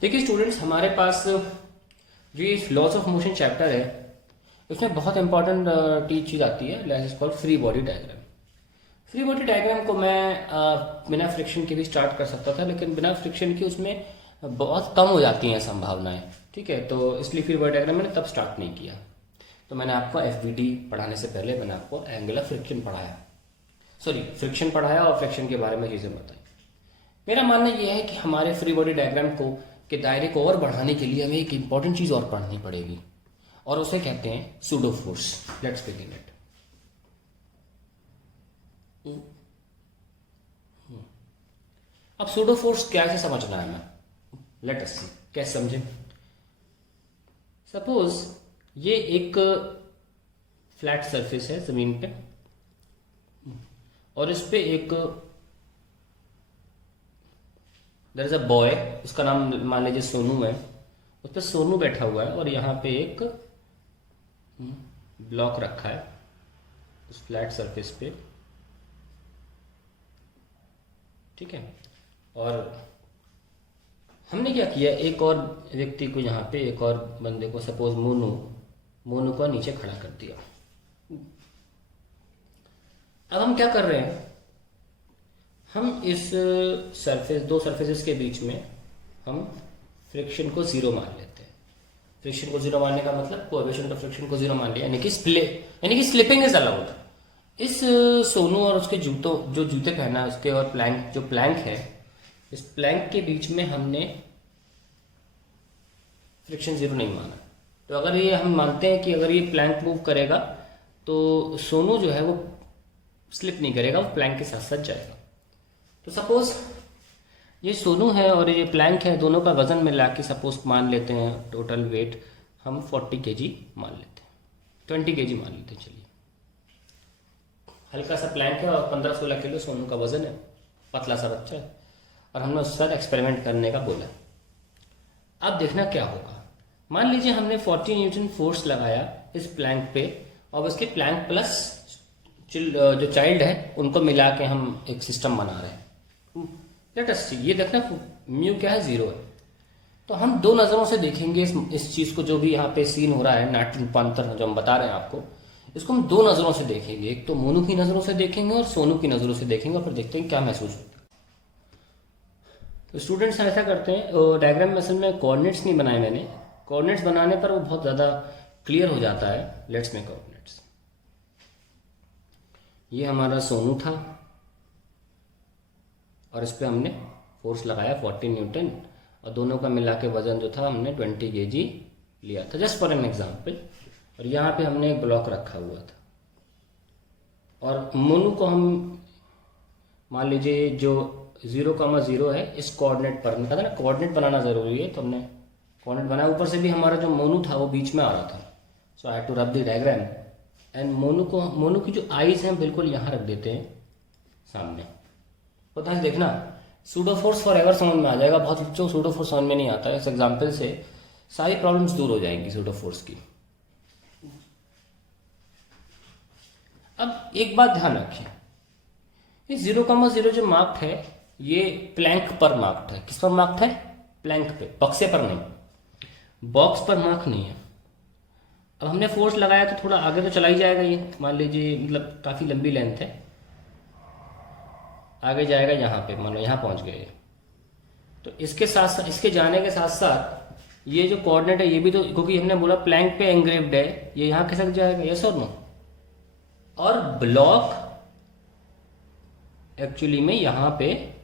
देखिए स्टूडेंट्स, हमारे पास जो ये लॉज ऑफ मोशन चैप्टर है उसमें बहुत इंपॉर्टेंट चीज़ आती है, that is called free body diagram. Free body diagram को मैं बिना फ्रिक्शन के भी स्टार्ट कर सकता था, लेकिन बिना फ्रिक्शन के उसमें बहुत कम हो जाती हैं संभावनाएं। ठीक है, तो इसलिए फ्री बॉडी डायग्राम मैंने तब स्टार्ट नहीं किया। तो मैंने आपको एफबीडी पढ़ाने से पहले मैंने आपको एंगल ऑफ फ्रिक्शन पढ़ाया, सॉरी फ्रिक्शन पढ़ाया और फ्रिक्शन के बारे में चीज़ें बताई। मेरा मानना यह है कि हमारे फ्री बॉडी डायग्राम को के दायरे को और बढ़ाने के लिए हमें एक इंपॉर्टेंट चीज़ और पढ़नी पड़ेगी और उसे कहते हैं pseudo force. Let's begin it. अब सूडो फोर्स कैसे समझना है हमें, लेट अस सी कैसे समझें। सपोज ये एक फ्लैट सरफेस है जमीन पे और इस पे एक देयर इज अ बॉय, उसका नाम मान लीजिए सोनू है। उस पर सोनू बैठा हुआ है और यहाँ पे एक ब्लॉक रखा है उस फ्लैट सरफेस पे। ठीक है, और हमने क्या किया, एक और व्यक्ति को यहाँ पे, एक और बंदे को, सपोज मोनू को नीचे खड़ा कर दिया। अब हम क्या कर रहे हैं, हम इस सरफेस, दो सरफेसेस के बीच में हम फ्रिक्शन को जीरो मान लेते हैं। फ्रिक्शन को जीरो मानने का मतलब कोएफिशिएंट ऑफ फ्रिक्शन को जीरो मान लिया, यानी कि स्लिपिंग इज अलाउड। इस सोनू और उसके जूतों, जो जूते पहना है उसके, और प्लैंक है, इस प्लैंक के बीच में हमने फ्रिक्शन जीरो नहीं माना। तो अगर ये हम मानते हैं कि अगर ये प्लैंक मूव करेगा तो सोनू जो है वो स्लिप नहीं करेगा, वो प्लैंक के साथ साथ जाएगा। तो सपोज ये सोनू है और ये प्लैंक है, दोनों का वजन मिला के सपोज मान लेते हैं टोटल वेट हम 40 kg मान लेते हैं, 20 kg मान लेते हैं। चलिए, हल्का सा प्लैंक है और 15-16 किलो सोनू का वजन है, पतला सा बच्चा है, और हमने उसके साथ एक्सपेरिमेंट करने का बोला। अब देखना क्या होगा। मान लीजिए हमने 40 न्यूटन फोर्स लगाया इस प्लैंक पे, और उसके प्लैंक प्लस जो चाइल्ड है उनको मिला के हम एक सिस्टम बना रहे हैं। लेट अस सी, ये देखना म्यू क्या है, जीरो है। तो हम दो नज़रों से देखेंगे इस चीज़ को, जो भी यहाँ पे सीन हो रहा है, नाट्य रूपांतर जो हम बता रहे हैं आपको, इसको हम दो नज़रों से देखेंगे। एक तो मोनू की नज़रों से देखेंगे और सोनू की नज़रों से देखेंगे, और फिर देखते हैं क्या महसूस होता है। तो स्टूडेंट्स ऐसा करते हैं, डायग्राम में असल में कोऑर्डिनेट्स नहीं बनाए मैंने, कोऑर्डिनेट्स बनाने पर वो बहुत ज़्यादा क्लियर हो जाता है। Let's make coordinates. ये हमारा सोनू था और इस पर हमने फोर्स लगाया 40 न्यूटन, और दोनों का मिला के वजन जो था हमने 20 kg लिया था, जस्ट फॉर एन एग्जाम्पल। और यहाँ पे हमने एक ब्लॉक रखा हुआ था, और मोनू को हम मान लीजिए जो 0,0 है इस कोऑर्डिनेट पर, कहता ना कोऑर्डिनेट बनाना जरूरी है, तो हमने कोऑर्डिनेट बनाया। ऊपर से भी हमारा जो मोनू था वो बीच में आ रहा था, so I had to rub the diagram. And Monu की जो आईज हैं बिल्कुल यहाँ रख देते हैं सामने। पता है, देखना सूडो फोर्स फॉर एवर समझ में आ जाएगा। बहुत बच्चों को सूडो फोर्स समझ में नहीं आता है, इस एग्जाम्पल से सारी प्रॉब्लम्स दूर हो जाएंगी सूडो फोर्स की। अब एक बात ध्यान रखिए, ये 0,0 जो मार्क्ड है ये प्लैंक पर मार्क्ड है। किस पर मार्क्ड है? प्लैंक पे, बक्से पर नहीं, बॉक्स पर मार्क नहीं है। अब हमने फोर्स लगाया तो थोड़ा आगे तो चला ही जाएगा ये, मान लीजिए मतलब काफ़ी लंबी लेंथ है, आगे जाएगा यहाँ पे, मान लो यहाँ पहुँच गए। तो इसके साथ साथ, इसके जाने के साथ साथ ये जो कोऑर्डिनेट है ये भी तो, क्योंकि हमने बोला प्लैंक पे एंग्रेव्ड है, ये यहाँ खिसक जाएगा, यस और नो। और ब्लॉक एक्चुअली में यहाँ पे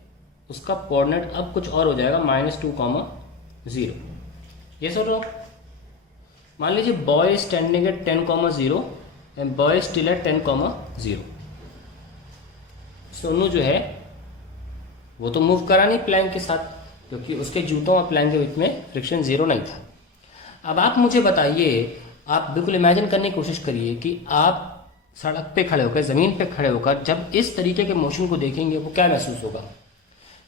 उसका कोऑर्डिनेट अब कुछ और हो जाएगा, -2,0, यस और नो। मान लीजिए boy standing at 10,0 and boy still at 10,0। Sonu जो है वो तो मूव करा नहीं प्लैंक के साथ, क्योंकि उसके जूतों और प्लैंक के बीच में फ्रिक्शन जीरो नहीं था। अब आप मुझे बताइए, आप बिल्कुल इमेजिन करने की कोशिश करिए कि आप सड़क पे खड़े होकर, जमीन पे खड़े होकर जब इस तरीके के मोशन को देखेंगे वो क्या महसूस होगा।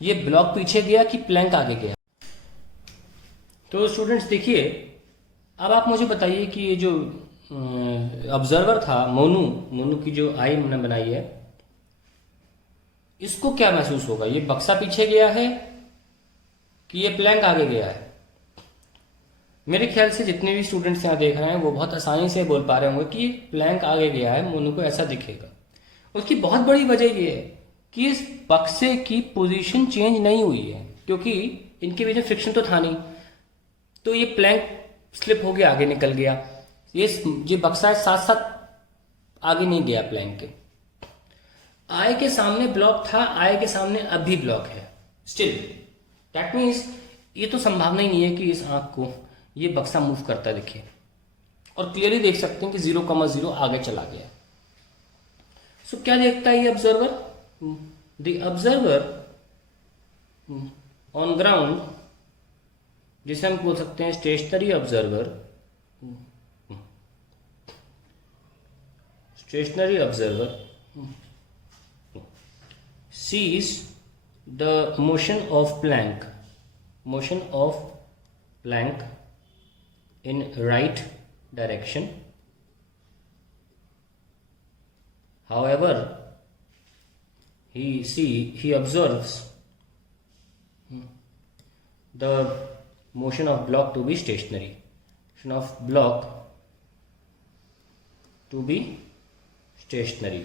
ये ब्लॉक पीछे गया कि प्लैंक आगे गया। तो स्टूडेंट्स देखिए, अब आप मुझे बताइए कि ये जो ऑब्जर्वर था मोनू की जो आई हमने बनाई है, इसको क्या महसूस होगा। ये बक्सा पीछे गया है कि ये प्लैंक आगे गया है। मेरे ख्याल से जितने भी स्टूडेंट्स यहाँ देख रहे हैं वो बहुत आसानी से बोल पा रहे होंगे कि प्लैंक आगे गया है, मोनू को ऐसा दिखेगा। उसकी बहुत बड़ी वजह ये है कि इस बक्से की पोजीशन चेंज नहीं हुई है, क्योंकि इनके बीच में फ्रिक्शन तो था नहीं, तो ये प्लैंक स्लिप हो गया, आगे निकल गया। ये बक्सा साथ साथ आगे नहीं गया प्लैंक के। आई के सामने ब्लॉक था, आई के सामने अब भी ब्लॉक है स्टिल। दैट मीन्स ये तो संभावना ही नहीं है कि इस आंख को ये बक्सा मूव करता दिखे, और क्लियरली देख सकते हैं कि 0,0 आगे चला गया। सो क्या देखता है ये observer? The observer on ground, जिसे हम बोल सकते हैं stationary observer, sees the motion of plank in right direction. However, he observes the motion of block to be stationary.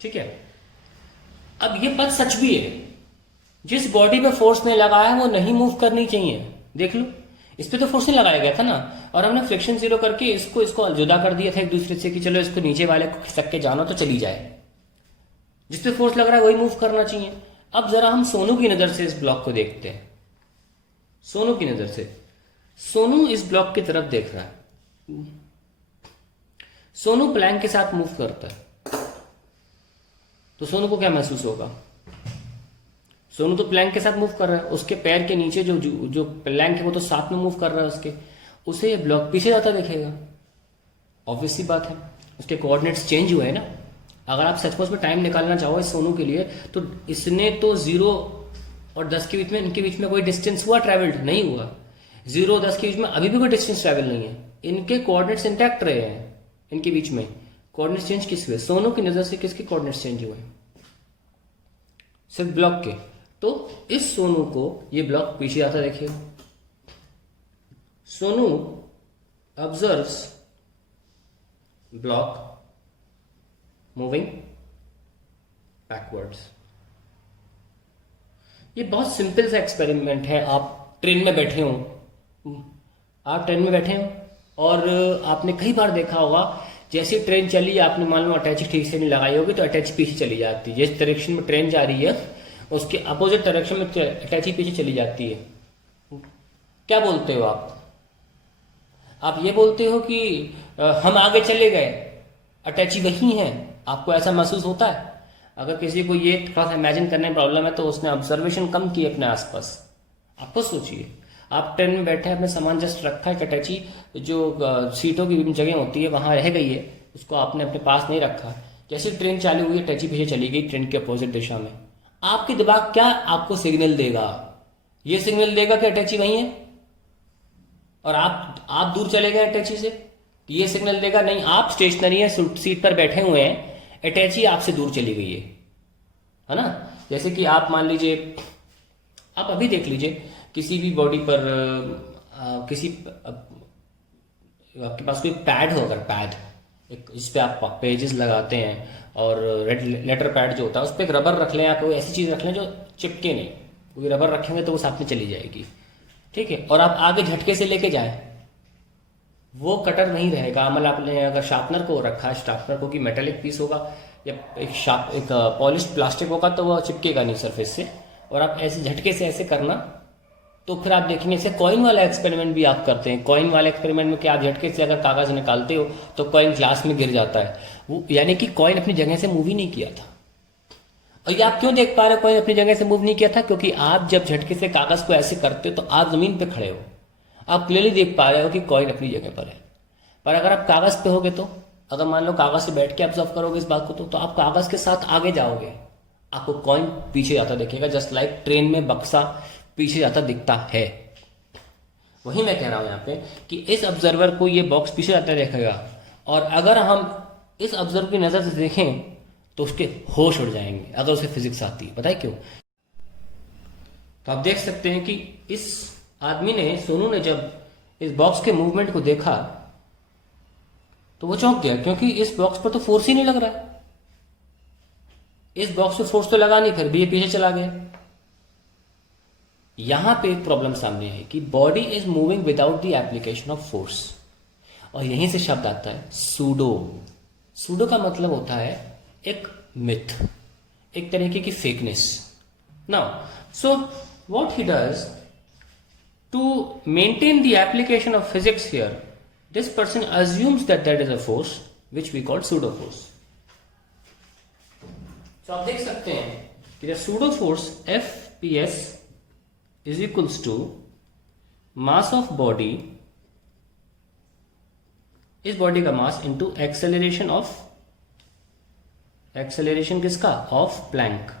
ठीक है। अब ये बात सच भी है, जिस बॉडी पे फोर्स नहीं लगाया है वो नहीं मूव करनी चाहिए। देख लो, इस पे तो फोर्स नहीं लगाया गया था ना, और हमने फ्रिक्शन 0 करके इसको जुदा कर दिया था एक दूसरे से कि चलो इसको नीचे वाले को खिसक के जाना तो चली जाए। जिस पे फोर्स लग रहा है वही मूव करना चाहिए। अब जरा हम सोनू की नजर से इस ब्लॉक को देखते हैं। सोनू की नजर से, सोनू इस ब्लॉक की तरफ देख रहा है। सोनू प्लैंक के साथ मूव करता है, तो सोनू को क्या महसूस होगा? सोनू तो प्लैंक के साथ मूव कर रहा है, उसके पैर के नीचे जो प्लैंक है वो तो साथ में मूव कर रहा है उसे ये ब्लॉक पीछे जाता दिखेगा। ऑब्वियस सी बात है, उसके कोऑर्डिनेट्स चेंज हुए हैं ना। अगर आप सचमुच में टाइम निकालना चाहो इस सोनू के लिए, तो इसने तो 0 और 10 के बीच में, इनके बीच में कोई डिस्टेंस हुआ ट्रेवल्ड? नहीं हुआ। 0 और 10 के बीच में अभी भी कोई डिस्टेंस ट्रेवल नहीं है। इनके कोऑर्डिनेट्स इंटैक्ट रहे हैं। इनके बीच में कोऑर्डिनेट्स चेंज किस हुए? सोनू की नजर से किसके कोऑर्डिनेट्स चेंज हुए? सिर्फ ब्लॉक के। तो इस सोनू को ये ब्लॉक पीछे आता देखिए। Sonu observes block moving backwards. ये बहुत सिंपल सा एक्सपेरिमेंट है। आप ट्रेन में बैठे हो, और आपने कई बार देखा होगा, जैसे ट्रेन चली, आपने मान लो अटैची ठीक से नहीं लगाई होगी तो अटैची पीछे चली जाती है। जिस डायरेक्शन में ट्रेन जा रही है उसके अपोजिट डायरेक्शन में अटैची पीछे चली जाती है। क्या बोलते हो आप? आप ये बोलते हो कि हम आगे चले गए, अटैची वही है। आपको ऐसा महसूस होता है? अगर किसी को ये थोड़ा सा इमेजिन करने में प्रॉब्लम है तो उसने ऑब्जर्वेशन कम की अपने आसपास। आपको सोचिए, आप ट्रेन में बैठे हैं, अपने सामान जस्ट रखा है, अटैची जो सीटों की जगह होती है वहां रह गई है, उसको आपने अपने पास नहीं रखा। जैसे ट्रेन चालू हुई, अटैची पीछे चली गई ट्रेन के अपोजिट दिशा में। आपके दिमाग क्या आपको सिग्नल देगा? ये सिग्नल देगा कि अटैची वही है, और आप दूर चले गए अटैची से। ये सिग्नल देगा नहीं, आप स्टेशनरी है, सीट पर बैठे हुए हैं, अटैची आपसे दूर चली गई है ना। जैसे कि आप मान लीजिए, आप अभी देख लीजिए किसी भी बॉडी पर आपके पास कोई पैड हो, अगर पैड जिस पे आप पेजेस लगाते हैं, और रेड लेटर पैड जो होता है उस पर एक रबर रख लें, या कोई ऐसी चीज रख लें जो चिपके नहीं। कोई रबर रखेंगे तो वो साथ में चली जाएगी, ठीक है। और आप आगे झटके से लेके जाएं, वो कटर नहीं रहेगा। मतलब आपने अगर शार्पनर को रखा है, शार्पनर को कि मेटेलिक पीस होगा या एक पॉलिश प्लास्टिक होगा, तो वो चिपकेगा नहीं सरफेस से। और आप ऐसे झटके से ऐसे करना, तो फिर आप देखेंगे ऐसे कॉइन वाला एक्सपेरिमेंट भी आप करते हैं। कॉइन वाले एक्सपेरिमेंट में क्या, आप झटके से अगर कागज निकालते हो तो कॉइन ग्लास में गिर जाता है, वो यानी कि कॉइन अपनी जगह से मूव ही नहीं किया था। और ये आप क्यों देख पा रहे हो कॉइन अपनी जगह से मूव नहीं किया था? क्योंकि आप जब झटके से कागज को ऐसे करते हो तो आप जमीन पे खड़े हो, आप क्लियरली देख पा रहे हो कि कॉइन अपनी जगह पर है। पर अगर आप कागज पे होगे, तो अगर मान लो कागज से बैठ के ऑब्जर्व करोगे इस बात को, तो आप कागज के साथ आगे जाओगे, आपको कॉइन पीछे जाता दिखेगा। जस्ट लाइक ट्रेन में बक्सा पीछे जाता दिखता है। वही मैं कह रहा हूं यहाँ पे कि इस ऑब्जर्वर को ये बॉक्स पीछे जाता दिखेगा, और अगर हम इस ऑब्जर्वर की नजर से देखें तो उसके होश उड़ जाएंगे, अगर उसे फिजिक्स आती है। पता है क्यों? तो आप देख सकते हैं कि इस आदमी ने, सोनू ने, जब इस बॉक्स के मूवमेंट को देखा तो वो चौंक गया, क्योंकि इस बॉक्स पर तो फोर्स ही नहीं लग रहा है। इस बॉक्स पे फोर्स तो लगा नहीं, फिर भी ये पीछे चला गया। यहां पे एक प्रॉब्लम सामने है कि body is moving without the application of force, और यहीं से शब्द आता है सूडो। सूडो का मतलब होता है एक मिथ, एक तरीके की fakeness. Now so what he does to maintain the application of physics here, this person assumes that that is a force which we call pseudo force. तो आप देख सकते हैं कि the pseudo force FPS is equals to mass of body, इस body का mass into acceleration of, acceleration किसका, of Planck.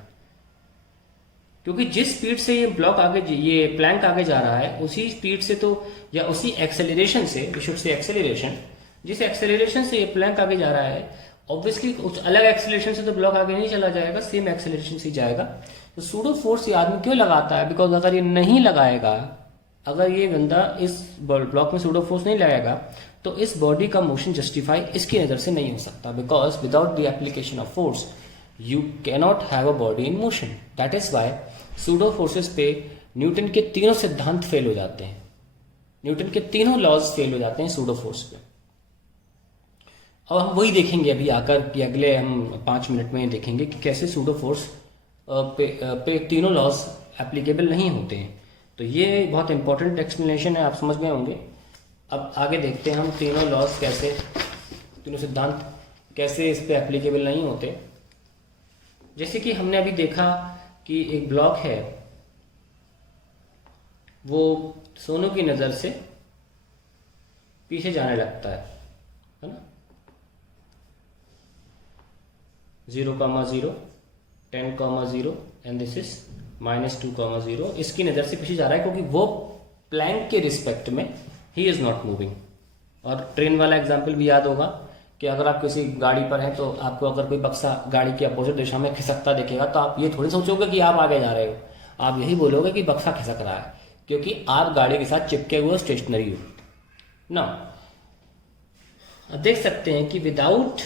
क्योंकि जिस स्पीड से ये ब्लॉक आगे, ये प्लैंक आगे जा रहा है, उसी स्पीड से तो, या उसी एक्सेलरेशन से, वी शुड से एक्सेलरेशन, जिस एक्सेलरेशन से ये प्लैंक आगे जा रहा है, ऑब्वियसली उस अलग एक्सेलरेशन से तो ब्लॉक आगे नहीं चला जाएगा, सेम एक्सेलरेशन से जाएगा। तो सूडो फोर्स ये आदमी क्यों लगाता है? बिकॉज अगर ये नहीं लगाएगा, अगर ये बंदा इस ब्लॉक में सूडो फोर्स नहीं लगाएगा, तो इस बॉडी का मोशन जस्टिफाई इसकी नजर से नहीं हो सकता। Because without the application of force you cannot have a body in motion. That is why pseudo forces पे न्यूटन के तीनों सिद्धांत फेल हो जाते हैं, न्यूटन के तीनों लॉज फेल हो जाते हैं सूडो फोर्स पे। और हम वही देखेंगे अभी आकर कि अगले हम 5 मिनट में देखेंगे कि कैसे सूडो फोर्स पे तीनों लॉज एप्लीकेबल नहीं होते हैं। तो ये बहुत इंपॉर्टेंट एक्सप्लेनेशन है, आप समझ गए होंगे। अब आगे देखते हैं हम तीनों लॉज कैसे, तीनों सिद्धांत कैसे इस पे एप्लीकेबल नहीं होते। जैसे कि हमने अभी देखा कि एक ब्लॉक है, वो सोनू की नज़र से पीछे जाने लगता है ना, 0,0, 10,0 एंड दिस इज -2,0। इसकी नज़र से पीछे जा रहा है क्योंकि वो प्लैंक के रिस्पेक्ट में ही इज़ नॉट मूविंग। और ट्रेन वाला एग्जाम्पल भी याद होगा कि अगर आप किसी गाड़ी पर हैं तो आपको अगर कोई बक्सा गाड़ी की अपोजिट दिशा में खिसकता दिखेगा तो आप ये थोड़ी सोचोगे कि आप आगे जा रहे हो, आप यही बोलोगे कि बक्सा खिसक रहा है, क्योंकि आप गाड़ी के साथ चिपके हुए स्टेशनरी हो ना। देख सकते हैं कि without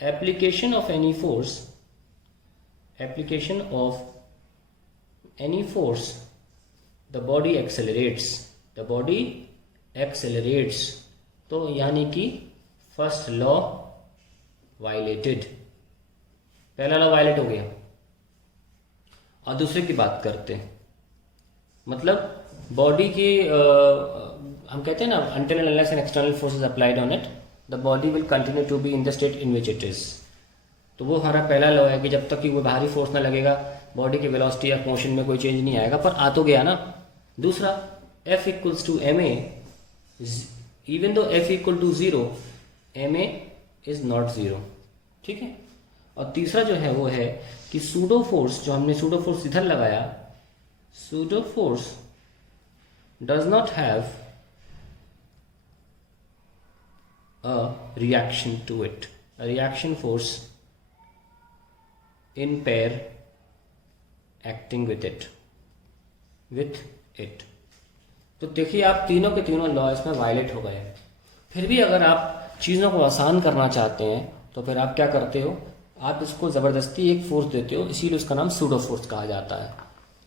application of any force, application of any force the body accelerates, the body accelerates. तो यानी कि फर्स्ट लॉ वायलेटेड, पहला लॉ वायलेट हो गया। और दूसरे की बात करते हैं, मतलब बॉडी की हम कहते हैं ना, until and unless an external force is applied on it, the body will continue to be in the state in which it is। तो वो हमारा पहला लॉ है कि जब तक कि कोई बाहरी फोर्स ना लगेगा बॉडी की वेलोसिटी ऑफ मोशन में कोई चेंज नहीं आएगा, पर आ तो गया ना। दूसरा F equals to ma, even though F equal to 0, ma is not 0, ठीक है। और तीसरा जो है वो है कि सूडो फोर्स, जो हमने सूडो फोर्स इधर लगाया, pseudo force does not have a reaction to it, a reaction force in pair acting with it, तो देखिए आप तीनों के तीनों लॉ इसमें वायलेट हो गए। फिर भी अगर आप चीज़ों को आसान करना चाहते हैं तो फिर आप क्या करते हो, आप इसको ज़बरदस्ती एक फोर्स देते हो, इसीलिए उसका नाम सूडो फोर्स कहा जाता है,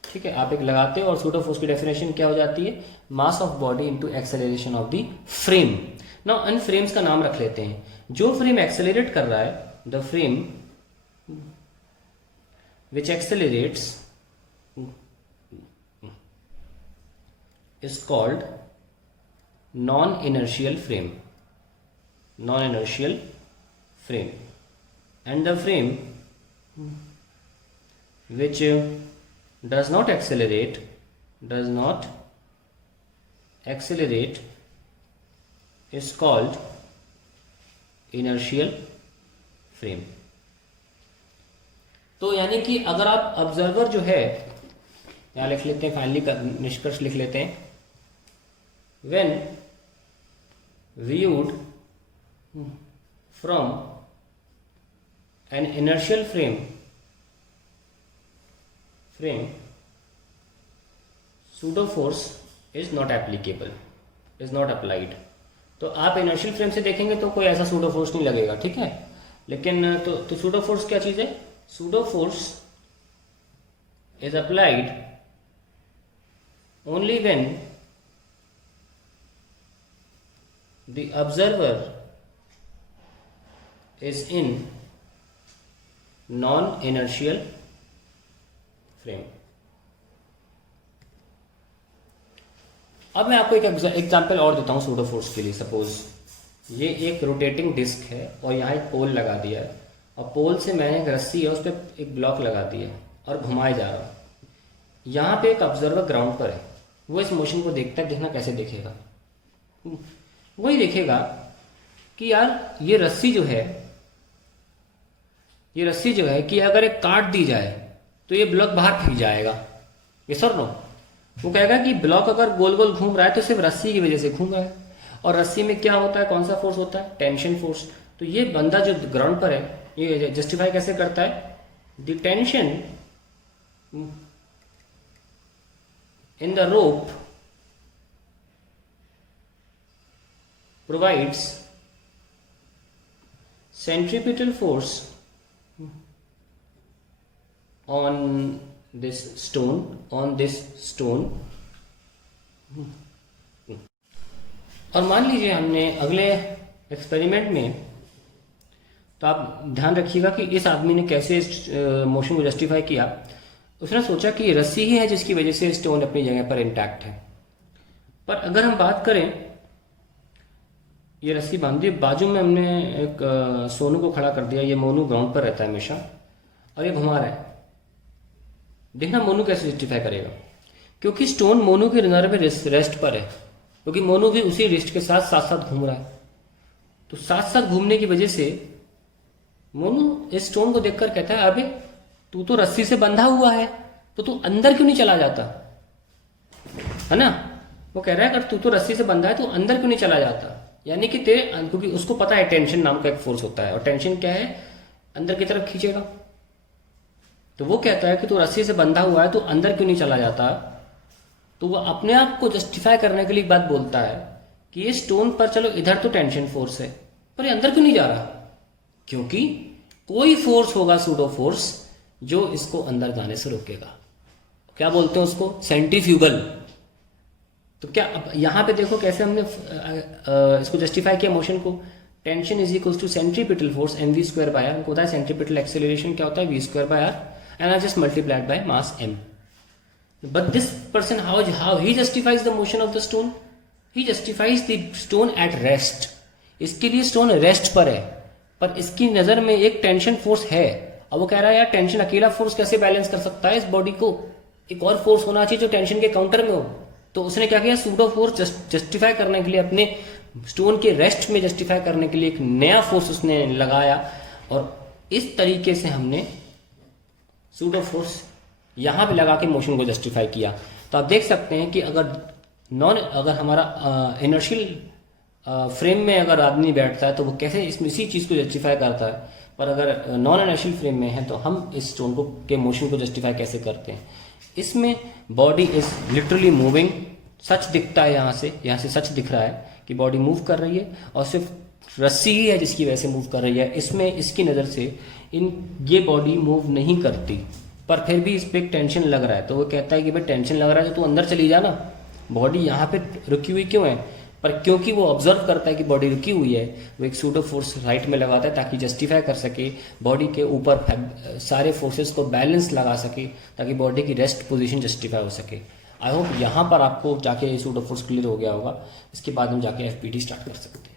ठीक है। आप एक लगाते हो और सूडो फोर्स की डेफिनेशन क्या हो जाती है, mass of body into acceleration of the frame. Now in frames का नाम रख लेते हैं। जो फ्रेम एक्सेलरेट कर रहा है, the frame which accelerates is called non inertial frame, non inertial frame. And the frame which does not accelerate is called inertial frame। तो यानी कि अगर आप ऑब्जर्वर जो है, यहाँ लिख लेते हैं, फाइनली का निष्कर्ष लिख लेते हैं, when viewed from an inertial frame pseudo force is not applicable। Is not applied. तो आप इनर्शियल फ्रेम से देखेंगे तो कोई ऐसा सूडो फोर्स नहीं लगेगा, ठीक है। लेकिन तो सूडो फोर्स क्या चीज़ है? Pseudo force is applied only when the observer is in non inertial frame. अब मैं आपको एक एग्जांपल और देता हूँ सूडो फोर्स के लिए। सपोज ये एक रोटेटिंग डिस्क है और यहाँ एक पोल लगा दिया है और पोल से मैंने एक रस्सी है उस पर एक ब्लॉक लगा दिया है और घुमाए जा रहा हूँ। यहाँ पे एक ऑब्जर्वर ग्राउंड पर है, वो इस मोशन को देखता है। देखना कैसे देखेगा? वही देखेगा कि यार ये रस्सी जो है कि अगर एक काट दी जाए तो ये ब्लॉक बाहर फेंक जाएगा। ये सर नो, वो कहेगा कि ब्लॉक अगर गोल गोल घूम रहा है तो सिर्फ रस्सी की वजह से घूम रहा है, और रस्सी में क्या होता है, कौन सा फोर्स होता है? Tension force. तो ये बंदा जो ग्राउंड पर है ये जस्टिफाई कैसे करता है? The tension in the rope provides centripetal force on this stone और मान लीजिए हमने अगले एक्सपेरिमेंट में, तो आप ध्यान रखिएगा कि इस आदमी ने कैसे इस मोशन को जस्टिफाई किया। उसने सोचा कि रस्सी ही है जिसकी वजह से स्टोन अपनी जगह पर इंटैक्ट है। पर अगर हम बात करें, ये रस्सी बांध दी, बाजू में हमने एक सोनू को खड़ा कर दिया। ये मोनू ग्राउंड पर रहता है हमेशा और ये घुमा रहा है। देखना मोनू कैसे जस्टिफाई करेगा, क्योंकि स्टोन मोनू के नर्व में रेस्ट पर है, क्योंकि मोनू भी उसी रिस्ट के साथ साथ घूम रहा है। तो साथ साथ घूमने की वजह से मोनू इस स्टोन को देखकर कहता है, अबे तू तो रस्सी से बंधा हुआ है, तो तू अंदर क्यों नहीं चला जाता? है ना? वो कह रहा है अगर तू तो रस्सी से बंधा है तो अंदर क्यों नहीं चला जाता? यानी कि तेरे, क्योंकि उसको पता है टेंशन नाम का एक फोर्स होता है, और टेंशन क्या है? अंदर की तरफ खींचेगा। तो वो कहता है कि तू रस्सी से बंधा हुआ है तो अंदर क्यों नहीं चला जाता? तो वो अपने आप को जस्टिफाई करने के लिए एक बात बोलता है कि ये स्टोन पर, चलो इधर तो टेंशन फोर्स है, पर ये अंदर क्यों नहीं जा रहा? क्योंकि कोई फोर्स होगा, सूडो फोर्स, जो इसको अंदर जाने से रोकेगा। क्या बोलते हैं उसको? सेंट्रीफ्यूगल। तो क्या अब यहां पे देखो कैसे हमने इसको जस्टिफाई किया मोशन को। Tension is equal to centripetal force mv square by r. हमको पता है सेंट्रीपिटल एक्सेलरेशन क्या होता है? v square by r, and I just multiplied by mass m. But this person, how he justifies the motion of the stone? He justifies the stone at rest. इसके लिए stone rest पर है, पर इसकी नजर में एक टेंशन फोर्स है। अब वो कह रहा है यार टेंशन अकेला फोर्स कैसे बैलेंस कर सकता है इस बॉडी को? एक और फोर्स होना चाहिए जो टेंशन के काउंटर में हो। तो उसने क्या किया? सूडो फोर्स जस्टिफाई करने के लिए, अपने स्टोन के रेस्ट में जस्टिफाई करने के लिए एक नया फोर्स उसने लगाया, और इस तरीके से हमने सूडो फोर्स यहाँ पे लगा के मोशन को जस्टिफाई किया। तो आप देख सकते हैं कि अगर हमारा इनर्शियल फ्रेम में अगर आदमी बैठता है तो वो कैसे इसी चीज़ को जस्टिफाई करता है, पर अगर नॉन इनर्शियल फ्रेम में है तो हम इस स्टोन को के मोशन को जस्टिफाई कैसे करते हैं। इसमें बॉडी इज लिटरली मूविंग, सच दिखता है यहाँ से सच दिख रहा है कि बॉडी मूव कर रही है, और सिर्फ रस्सी ही है जिसकी वजह से मूव कर रही है। इसमें इसकी नज़र से ये बॉडी मूव नहीं करती, पर फिर भी इस पर एक टेंशन लग रहा है। तो वो कहता है कि भाई टेंशन लग रहा है तो तू अंदर चली जा ना, बॉडी यहाँ पे रुकी हुई क्यों है? पर क्योंकि वो ऑब्जर्व करता है कि बॉडी रुकी हुई है, वो एक सूडो फोर्स राइट में लगाता है ताकि जस्टिफाई कर सके, बॉडी के ऊपर सारे फोर्सेस को बैलेंस लगा सके, ताकि बॉडी की रेस्ट पोजीशन जस्टिफाई हो सके। आई होप यहाँ पर आपको जाके सूडो फोर्स क्लियर हो गया होगा। इसके बाद हम जाके एफपीटी स्टार्ट कर सकते हैं।